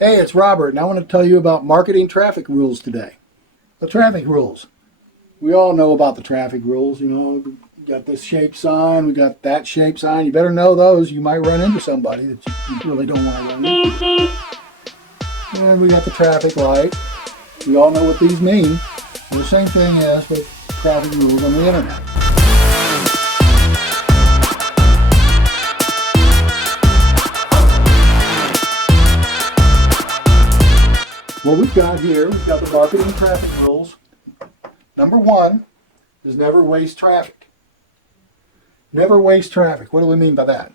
Hey, it's Robert, and I want to tell you about marketing traffic rules today. The traffic rules. We all know about the traffic rules. We got this shape sign, we got that shape sign. You better know those. You might run into somebody that you really don't want to run into. And we got the traffic light. We all know what these mean. The same thing as with traffic rules on the internet. What we've got here, we've got the marketing traffic rules. Number one is never waste traffic. Never waste traffic. What do we mean by that?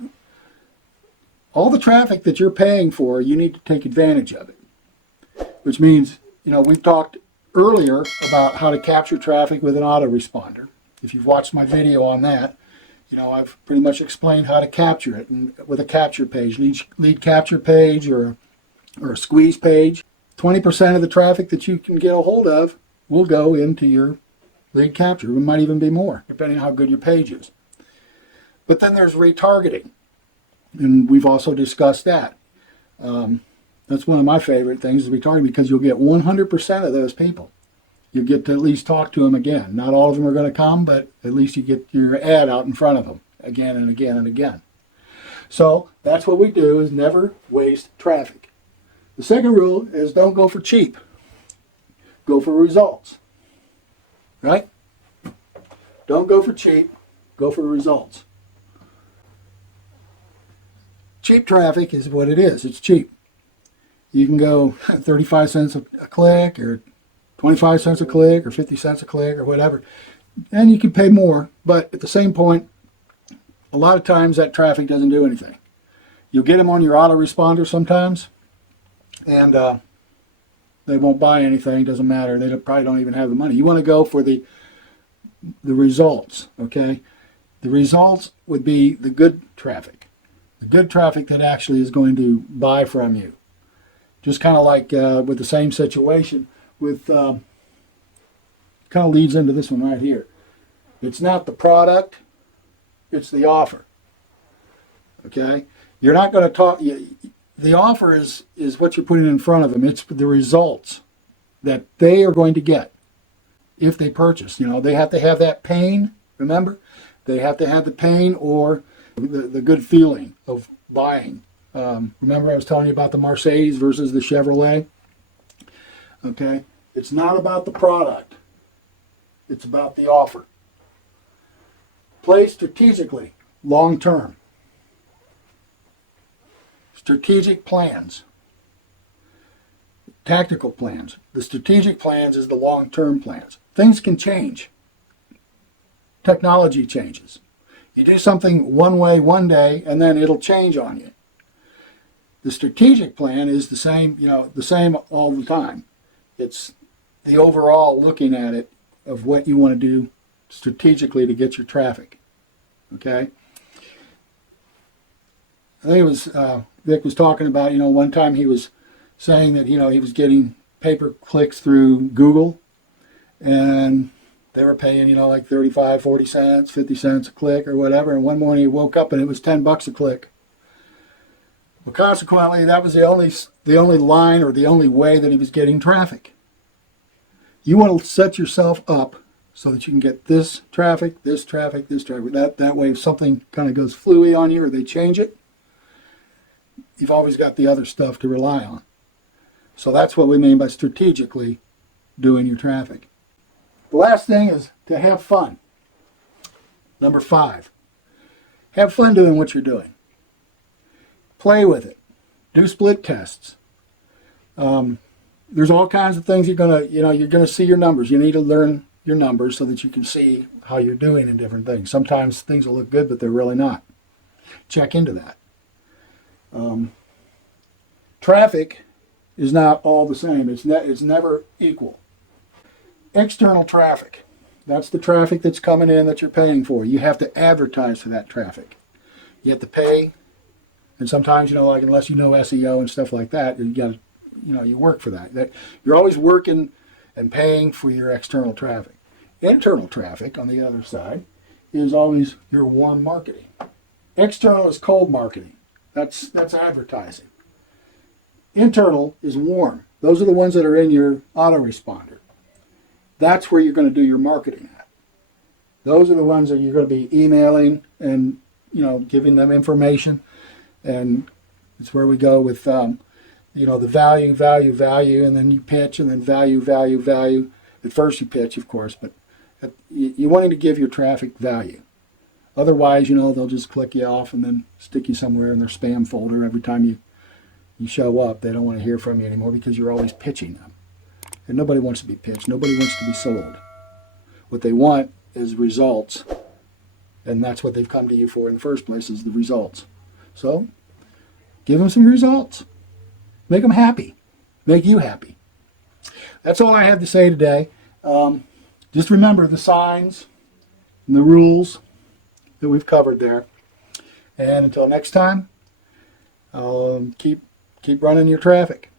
All the traffic that you're paying for, you need to take advantage of it. Which means, we've talked earlier about how to capture traffic with an autoresponder. If you've watched my video on that, I've pretty much explained how to capture it and with a capture page, lead capture page or a squeeze page. 20% of the traffic that you can get a hold of will go into your lead capture. It might even be more, depending on how good your page is. But then there's retargeting, and we've also discussed that. That's one of my favorite things is retargeting, because you'll get 100% of those people. You get to at least talk to them again. Not all of them are going to come, but at least you get your ad out in front of them again and again and again. So that's what we do, is never waste traffic. The second rule is don't go for cheap. Go for results. Right? Don't go for cheap. Go for results. Cheap traffic is what it is. It's cheap. You can go 35 cents a click or 25 cents a click or 50 cents a click or whatever. And you can pay more. But at the same point, a lot of times that traffic doesn't do anything. You'll get them on your autoresponder sometimes, and they won't buy anything. Doesn't matter. They probably don't even have the money. You want to go for the results, okay? The results would be the good traffic. The good traffic that actually is going to buy from you. Just kind of like with the same situation with, kind of leads into this one right here. It's not the product, it's the offer, okay? You're not going to talk... The offer is what you're putting in front of them. It's the results that they are going to get if they purchase. They have to have that pain, remember? They have to have the pain or the good feeling of buying. Remember I was telling you about the Mercedes versus the Chevrolet? Okay? It's not about the product. It's about the offer. Play strategically, long term. Strategic plans, tactical plans. The strategic plans is the long-term plans. Things can change. Technology changes. You do something one way one day, and then it'll change on you. The strategic plan is the same, the same all the time. It's the overall looking at it of what you want to do strategically to get your traffic. Okay? I think it was Vic was talking about, one time he was saying that, he was getting pay-per-clicks through Google, and they were paying, like 35, 40 cents, 50 cents a click or whatever. And one morning he woke up and it was $10 a click. Well, consequently, that was the only line or the only way that he was getting traffic. You want to set yourself up so that you can get this traffic, this traffic, this traffic. That way, if something kind of goes fluey on you or they change it, you've always got the other stuff to rely on. So that's what we mean by strategically doing your traffic. The last thing is to have fun. Number 5, have fun doing what you're doing. Play with it. Do split tests. There's all kinds of things you're gonna see your numbers. You need to learn your numbers so that you can see how you're doing in different things. Sometimes things will look good, but they're really not. Check into that. Traffic is not all the same. It's never equal. External traffic. That's the traffic that's coming in that you're paying for. You have to advertise for that traffic. You have to pay, and sometimes, like unless you know SEO and stuff like that, you got to, you work for that. You're always working and paying for your external traffic. Internal traffic, on the other side, is always your warm marketing. External is cold marketing. That's advertising. Internal is warm. Those are the ones that are in your autoresponder. That's where you're going to do your marketing at. Those are the ones that you're going to be emailing and, giving them information. And it's where we go with, the value, value, value, and then you pitch, and then value, value, value. At first you pitch, of course, but you're wanting to give your traffic value. Otherwise, they'll just click you off and then stick you somewhere in their spam folder every time you show up. They don't want to hear from you anymore because you're always pitching them. And nobody wants to be pitched. Nobody wants to be sold. What they want is results. And that's what they've come to you for in the first place, is the results. So, give them some results. Make them happy. Make you happy. That's all I have to say today. Just remember the signs and the rules that we've covered there. And until next time, keep running your traffic.